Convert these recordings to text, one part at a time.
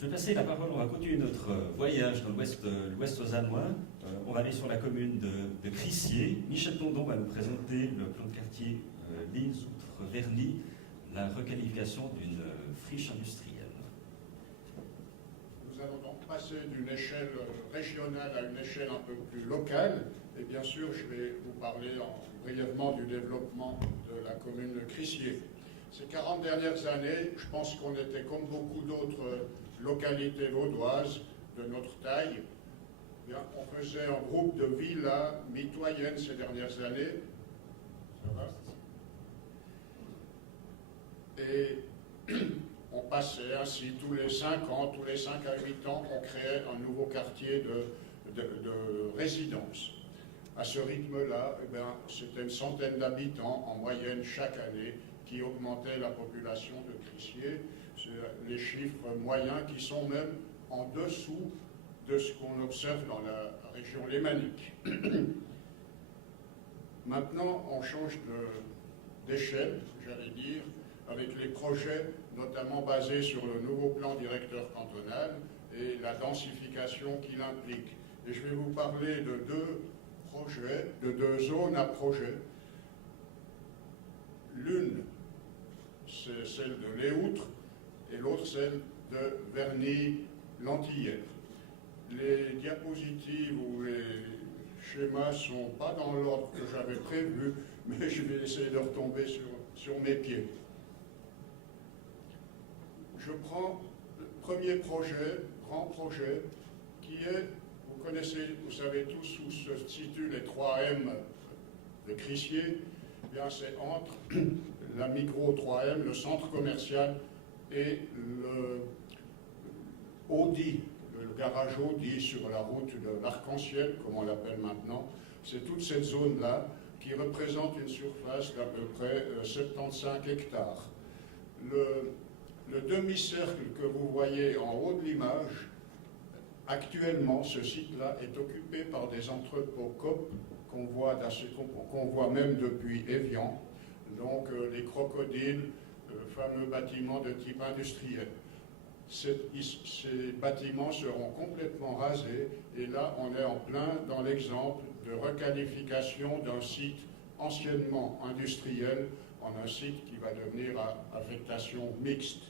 Je vais passer la parole, on va continuer notre voyage dans l'ouest lausannois. On va aller sur la commune de Crissier. Michel Tondon va nous présenter le plan de quartier Lille-Outre-Verny, la requalification d'une friche industrielle. Nous allons donc passer d'une échelle régionale à une échelle un peu plus locale. Et bien sûr, je vais vous parler brièvement du développement de la commune de Crissier. Ces 40 dernières années, je pense qu'on était comme beaucoup d'autres localités vaudoises de notre taille. Bien, on faisait un groupe de villas mitoyennes ces dernières années. Ça va ? Et on passait ainsi tous les 5 ans, tous les 5 à 8 ans, on créait un nouveau quartier de résidence. À ce rythme-là, c'était une centaine d'habitants en moyenne chaque année qui augmentaient la population de Crissier. Les chiffres moyens qui sont même en dessous de ce qu'on observe dans la région lémanique. Maintenant, on change d'échelle, j'allais dire, avec les projets notamment basés sur le nouveau plan directeur cantonal et la densification qu'il implique. Et je vais vous parler de deux zones à projet. L'une, c'est celle de Léoutre, et l'autre celle de Verny-Lantillère. Les diapositives ou les schémas ne sont pas dans l'ordre que j'avais prévu, mais je vais essayer de retomber sur mes pieds. Je prends le premier projet, grand projet, qui est, vous savez tous où se situent les 3M de Crissier. Eh bien, c'est entre la Migros 3M, le centre commercial, et le Audi, le garage Audi sur la route de l'Arc-en-Ciel, comme on l'appelle maintenant. C'est toute cette zone-là qui représente une surface d'à peu près 75 hectares. Le demi-cercle que vous voyez en haut de l'image, actuellement, ce site-là est occupé par des entrepôts COP qu'on voit même depuis Évian, donc les crocodiles, fameux bâtiments de type industriel. Ces bâtiments seront complètement rasés et là on est en plein dans l'exemple de requalification d'un site anciennement industriel en un site qui va devenir à affectation mixte.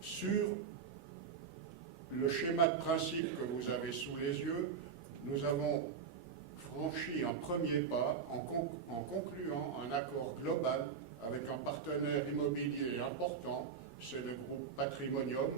Sur le schéma de principe que vous avez sous les yeux, nous avons franchi un premier pas en concluant un accord global avec un partenaire immobilier important, c'est le groupe Patrimonium,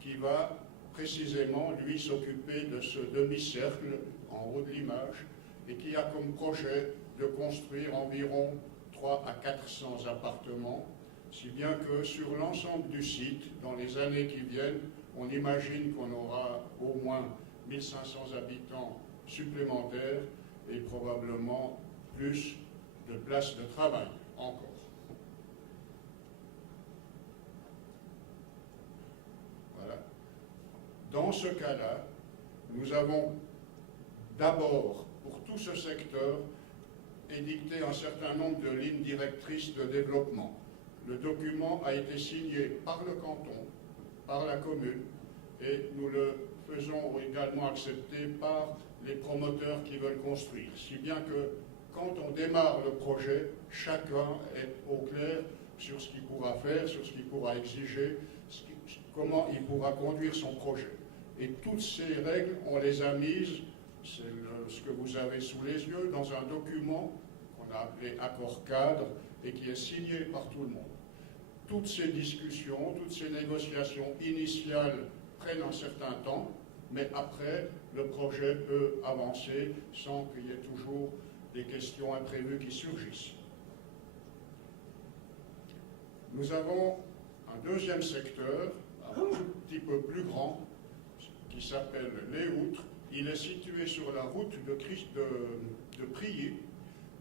qui va précisément, lui, s'occuper de ce demi-cercle en haut de l'image et qui a comme projet de construire environ 300 à 400 appartements, si bien que sur l'ensemble du site, dans les années qui viennent, on imagine qu'on aura au moins 1500 habitants supplémentaires et probablement plus de places de travail encore. Voilà. Dans ce cas-là, nous avons d'abord, pour tout ce secteur, édicté un certain nombre de lignes directrices de développement. Le document a été signé par le canton, par la commune, et nous le faisons également accepter par les promoteurs qui veulent construire. Si bien que quand on démarre le projet, chacun est au clair sur ce qu'il pourra faire, sur ce qu'il pourra exiger, comment il pourra conduire son projet. Et toutes ces règles, on les a mises, c'est ce que vous avez sous les yeux, dans un document qu'on a appelé accord cadre et qui est signé par tout le monde. Toutes ces discussions, toutes ces négociations initiales prennent un certain temps, mais après, le projet peut avancer sans qu'il y ait toujours des questions imprévues qui surgissent. Nous avons un deuxième secteur, un tout petit peu plus grand, qui s'appelle Léoutre. Il est situé sur la route de Prilly.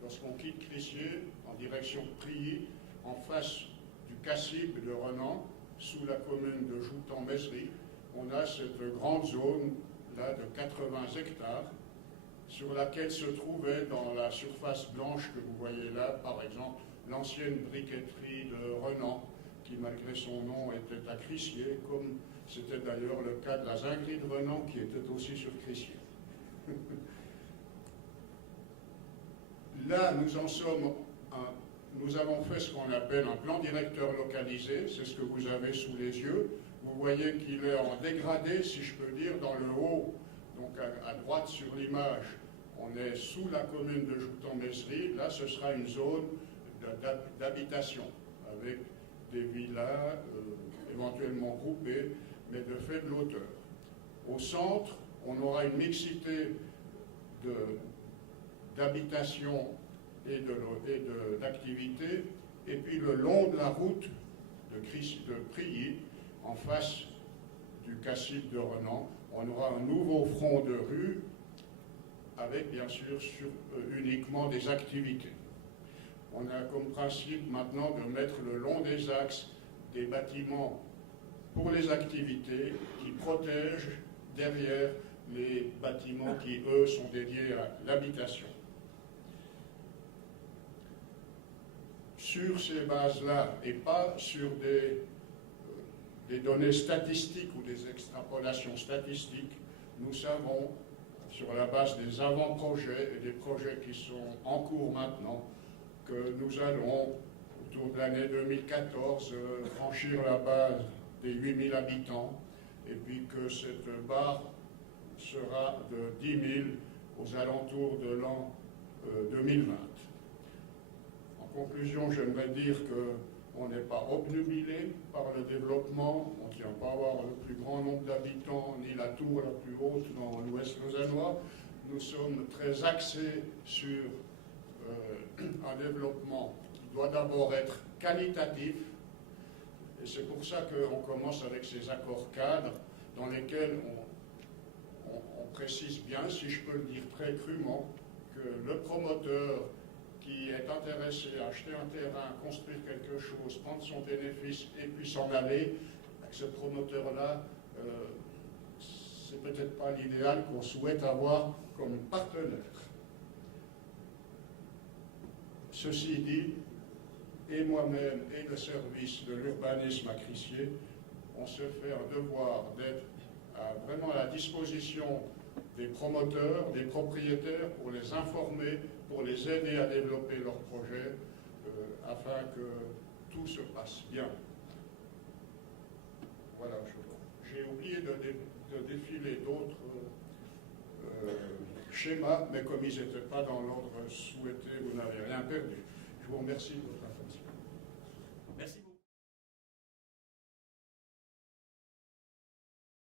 Lorsqu'on quitte Crissier en direction de Prilly, en face du Cassibe de Renan, sous la commune de Joutan-Mézery, on a cette grande zone là de 80 hectares sur laquelle se trouvait dans la surface blanche que vous voyez là, par exemple, l'ancienne briqueterie de Renan, qui malgré son nom était à Crissier, comme c'était d'ailleurs le cas de la Zingrid Renan qui était aussi sur Crissier. Là, nous en sommes, nous avons fait ce qu'on appelle un plan directeur localisé, c'est ce que vous avez sous les yeux. Vous voyez qu'il est en dégradé, si je peux dire, dans le haut, donc à droite sur l'image, on est sous la commune de Joutan-Mézery. Là, ce sera une zone d'habitation, avec des villas éventuellement groupées, mais de faible hauteur. Au centre, on aura une mixité d'habitation et d'activités, et puis le long de la route de Prilly, en face du Cassib de Renan, on aura un nouveau front de rue avec bien sûr uniquement des activités. On a comme principe maintenant de mettre le long des axes des bâtiments pour les activités qui protègent derrière les bâtiments qui, eux, sont dédiés à l'habitation. Sur ces bases-là, et pas sur des données statistiques ou des extrapolations statistiques, nous savons, sur la base des avant-projets et des projets qui sont en cours maintenant, que nous allons, autour de l'année 2014, franchir la base des 8000 habitants, et puis que cette barre sera de 10 000 aux alentours de l'an 2020. En conclusion, j'aimerais dire qu'on n'est pas obnubilé par le développement, on ne tient pas à avoir le plus grand nombre d'habitants, ni la tour la plus haute dans l'ouest lausannois. Nous sommes très axés sur un développement qui doit d'abord être qualitatif, et c'est pour ça qu'on commence avec ces accords cadres dans lesquels on précise bien, si je peux le dire très crûment, que le promoteur qui est intéressé à acheter un terrain, construire quelque chose, prendre son bénéfice et puis s'en aller, ce promoteur-là, c'est peut-être pas l'idéal qu'on souhaite avoir comme partenaire. Ceci dit, et moi-même et le service de l'urbanisme à Crissier, on se fait un devoir d'être vraiment à la disposition des promoteurs, des propriétaires, pour les informer, pour les aider à développer leurs projets, afin que tout se passe bien. Voilà, j'ai oublié de défiler d'autres schémas, mais comme ils n'étaient pas dans l'ordre souhaité, vous n'avez rien perdu. Je vous remercie de votre attention.